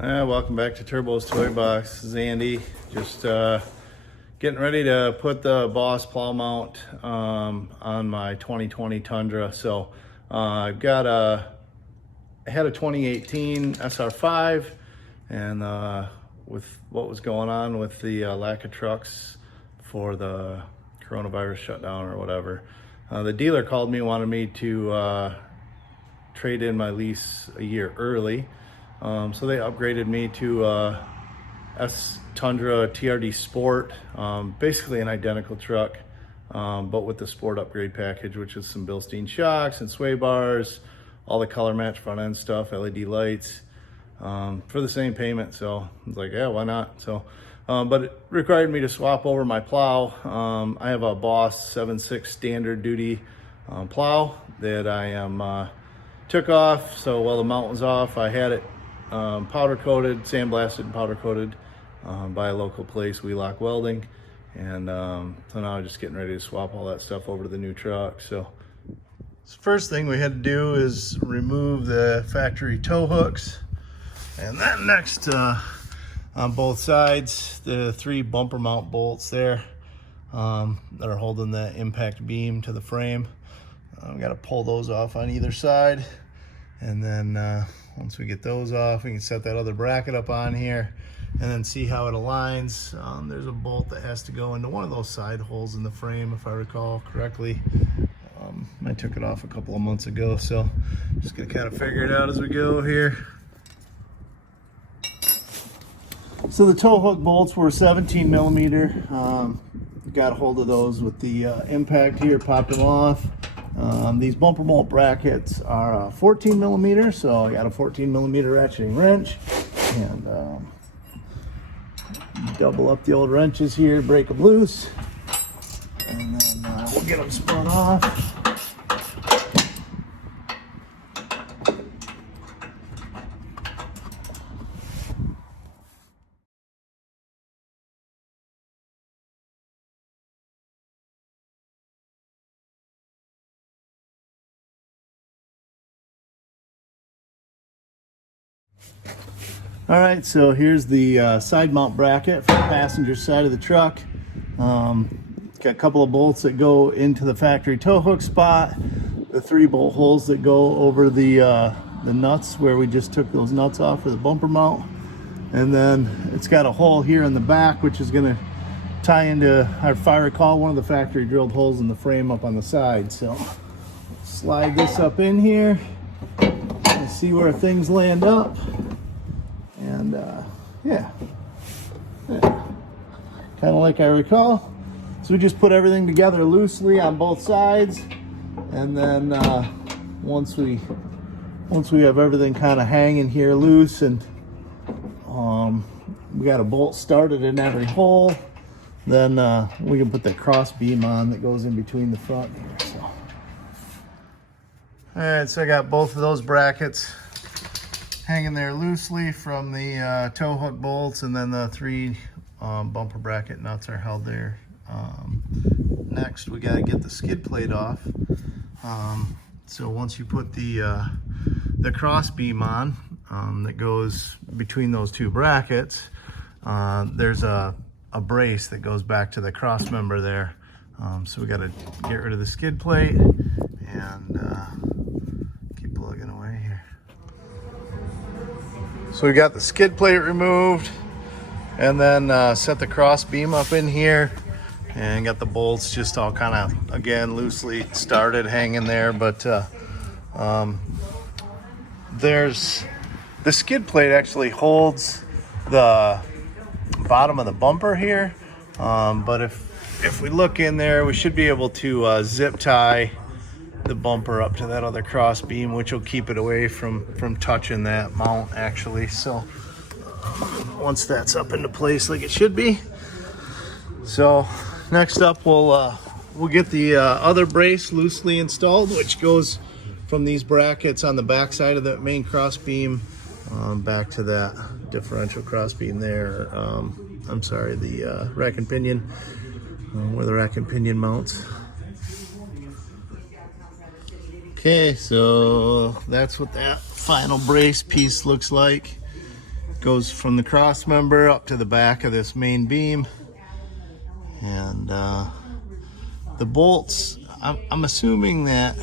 Welcome back to Turbo's Toy Box. This is Andy. Just getting ready to put the Boss plow mount on my 2020 Tundra. So I had a 2018 SR5, and with what was going on with the lack of trucks for the coronavirus shutdown or whatever, the dealer called me, wanted me to trade in my lease a year early. So they upgraded me to Tundra TRD Sport, basically an identical truck, but with the Sport upgrade package, which is some Bilstein shocks and sway bars, all the color match front end stuff, LED lights, for the same payment. So I was like, yeah, why not? So, but it required me to swap over my plow. I have a Boss 7.6 standard duty plow that I took off. So while the mount was off, I had it powder coated, sandblasted and powder coated by a local place, Wheelock Welding, and so now I'm just getting ready to swap all that stuff over to the new truck. So first thing we had to do is remove the factory tow hooks, and then next on both sides, the 3 bumper mount bolts there that are holding the impact beam to the frame. I've got to pull those off on either side, and then once we get those off, we can set that other bracket up on here and then see how it aligns. There's a bolt that has to go into one of those side holes in the frame, if I recall correctly. I took it off a couple of months ago, so just gonna kind of figure it out as we go here. So the tow hook bolts were 17 millimeter. Got a hold of those with the impact here, popped them off. These bumper bolt brackets are 14 millimeter, so I got a 14 millimeter ratcheting wrench, and double up the old wrenches here, break them loose, and then we'll get them spun off. All right, so here's the side mount bracket for the passenger side of the truck. Got a couple of bolts that go into the factory tow hook spot, the 3 bolt holes that go over the nuts where we just took those nuts off for the bumper mount, and then it's got a hole here in the back which is going to tie into, if I recall, one of the factory drilled holes in the frame up on the side. So slide this up in here and see where things land up. And yeah, kind of like I recall. So we just put everything together loosely on both sides, and then once we have everything kind of hanging here loose, and we got a bolt started in every hole, then we can put the cross beam on that goes in between the front here. So, all right, so I got both of those brackets hanging there loosely from the tow hook bolts, and then the 3 bumper bracket nuts are held there. Next, we got to get the skid plate off. So once you put the cross beam on that goes between those 2 brackets, there's a brace that goes back to the cross member there. So we got to get rid of the skid plate and keep plugging away here. So we got the skid plate removed, and then set the cross beam up in here, and got the bolts just all kind of, again, loosely started hanging there. But there's the skid plate actually holds the bottom of the bumper here, but if we look in there, we should be able to zip tie the bumper up to that other cross beam, which will keep it away from touching that mount actually. So once that's up into place like it should be, so next up we'll get the other brace loosely installed, which goes from these brackets on the back side of the main cross beam back to that differential cross beam there. I'm sorry, the rack and pinion, where the rack and pinion mounts. Okay, so that's what that final brace piece looks like. Goes from the cross member up to the back of this main beam. And the bolts, I'm assuming that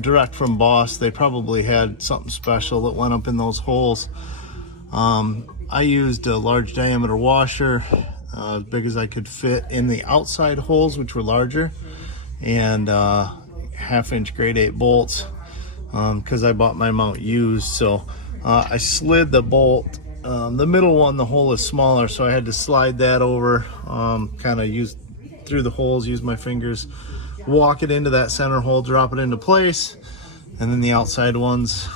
direct from Boss, they probably had something special that went up in those holes. I used a large diameter washer, as big as I could fit in the outside holes, which were larger, and 1/2-inch grade 8 bolts, because I bought my mount used. So I slid the bolt, the middle one, the hole is smaller, so I had to slide that over, kind of use through the holes, use my fingers, walk it into that center hole, drop it into place. And then the outside ones,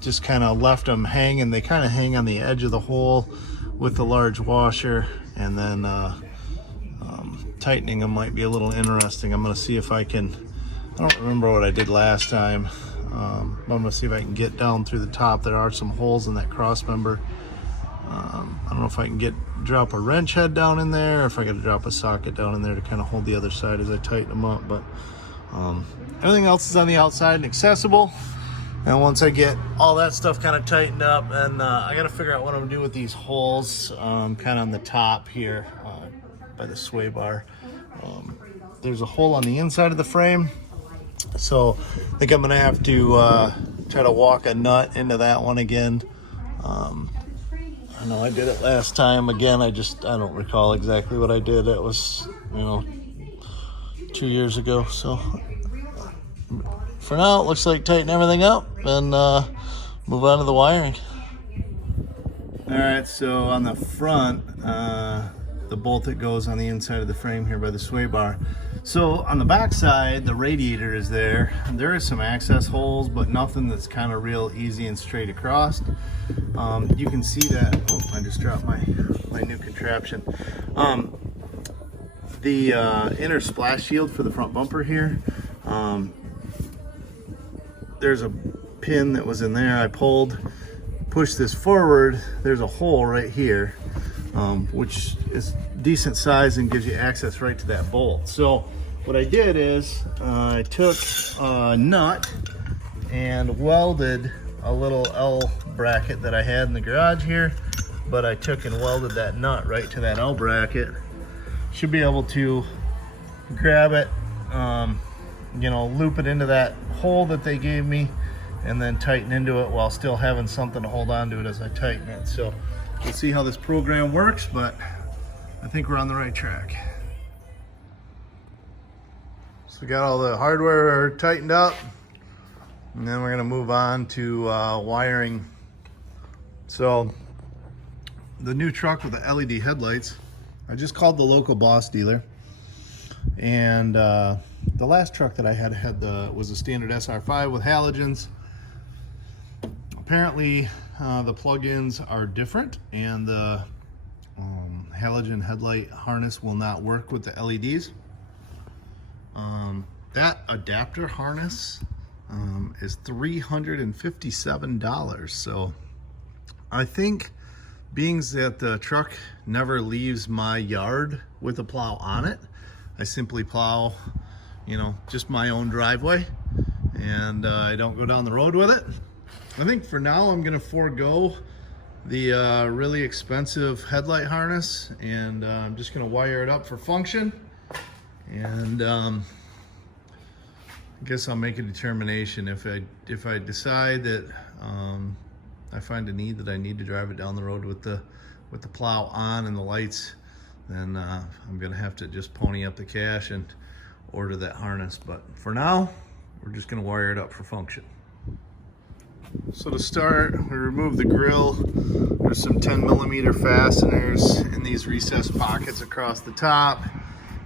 just kind of left them hanging. They kind of hang on the edge of the hole with the large washer, and then tightening them might be a little interesting. I'm going to see if I can, I don't remember what I did last time, but I'm going to see if I can get down through the top. There are some holes in that cross member. I don't know if I can drop a wrench head down in there, or if I got to drop a socket down in there to kind of hold the other side as I tighten them up. But everything else is on the outside and accessible. And once I get all that stuff kind of tightened up, and I got to figure out what I'm going to do with these holes, kind of on the top here by the sway bar. There's a hole on the inside of the frame, so I think I'm going to have to try to walk a nut into that one again. I know I did it last time. Again, I don't recall exactly what I did. It was, 2 years ago. So for now, it looks like tighten everything up and move on to the wiring. All right, so on the front, the bolt that goes on the inside of the frame here by the sway bar. So on the back side, the radiator is there. There is some access holes, but nothing that's kind of real easy and straight across. You can see that, oh, I just dropped my new contraption. The inner splash shield for the front bumper here, there's a pin that was in there. I pushed this forward. There's a hole right here, which is decent size and gives you access right to that bolt. So what I did is I took a nut and welded a little L bracket that I had in the garage here, but I took and welded that nut right to that L bracket. Should be able to grab it, loop it into that hole that they gave me, and then tighten into it while still having something to hold on to it as I tighten it. So we'll see how this program works, but I think we're on the right track. So we got all the hardware tightened up, and then we're gonna move on to wiring. So the new truck with the LED headlights, I just called the local Boss dealer, and the last truck that I had was a standard SR5 with halogens. Apparently the plug-ins are different, and the halogen headlight harness will not work with the LEDs. That adapter harness is $357. So I think, being that the truck never leaves my yard with a plow on it, I simply plow, just my own driveway, and I don't go down the road with it. I think for now I'm gonna forego the really expensive headlight harness, and I'm just gonna wire it up for function. And I guess I'll make a determination if I decide that I find a need that I need to drive it down the road with the plow on and the lights, then I'm gonna have to just pony up the cash and order that harness. But for now, we're just gonna wire it up for function. So to start, we remove the grill. There's some 10mm fasteners in these recessed pockets across the top,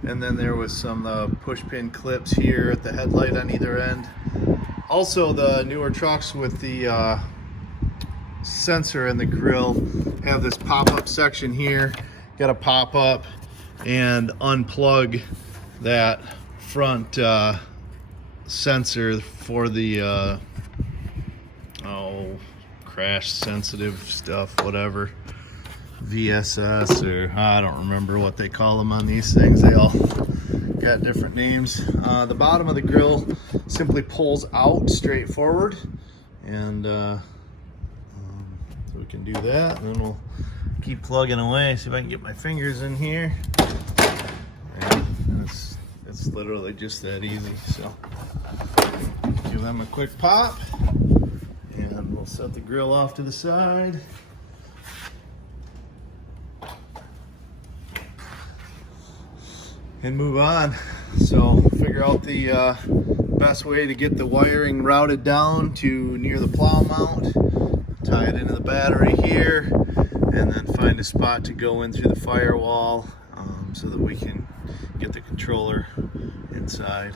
and then there was some push pin clips here at the headlight on either end. Also, the newer trucks with the sensor and the grill have this pop-up section here. Got to pop up and unplug that front sensor for the crash sensitive stuff, whatever, VSS, or I don't remember what they call them on these things. They all got different names. The bottom of the grill simply pulls out straight forward, and So we can do that, and then we'll keep plugging away, see if I can get my fingers in here. And it's literally just that easy. So give them a quick pop, and we'll set the grill off to the side. And move on. So figure out the best way to get the wiring routed down to near the plow mount, tie it into the battery here, and then find a spot to go in through the firewall so that we can get the controller inside.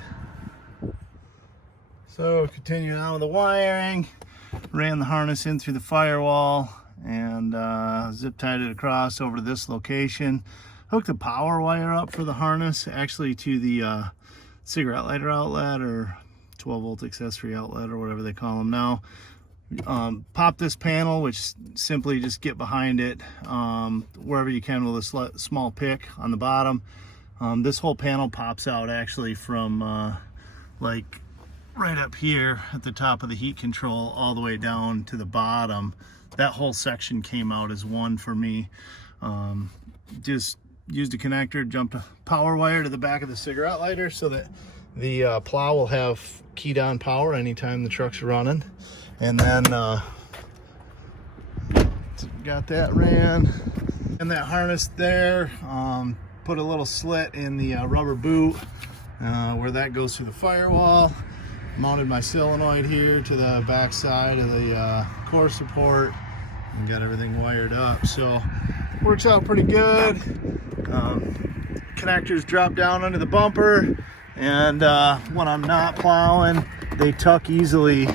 So continuing on with the wiring, ran the harness in through the firewall and zip tied it across over to this location. Hooked the power wire up for the harness actually to the cigarette lighter outlet or 12 volt accessory outlet or whatever they call them now. Pop this panel, which simply just get behind it wherever you can with a small pick on the bottom. This whole panel pops out actually from like right up here at the top of the heat control all the way down to the bottom. That whole section came out as one for me. Just used a connector, jumped a power wire to the back of the cigarette lighter so that the plow will have keyed on power anytime the truck's running. And then got that ran, and that harness there, put a little slit in the rubber boot where that goes through the firewall. Mounted my solenoid here to the back side of the core support and got everything wired up. So works out pretty good. Connectors drop down under the bumper, and when I'm not plowing, they tuck easily.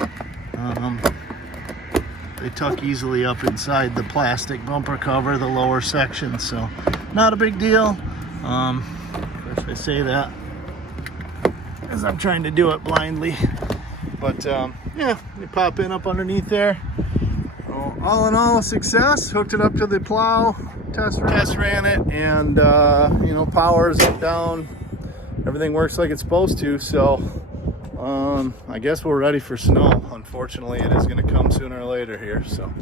They tuck easily up inside the plastic bumper cover, the lower section, so not a big deal. If I say that as I'm trying to do it blindly, but yeah, they pop in up underneath there. So all in all, a success. Hooked it up to the plow, test ran it, and you know, power's up, down, everything works like it's supposed to. So I guess we're ready for snow. Unfortunately, it is going to come sooner or later here. So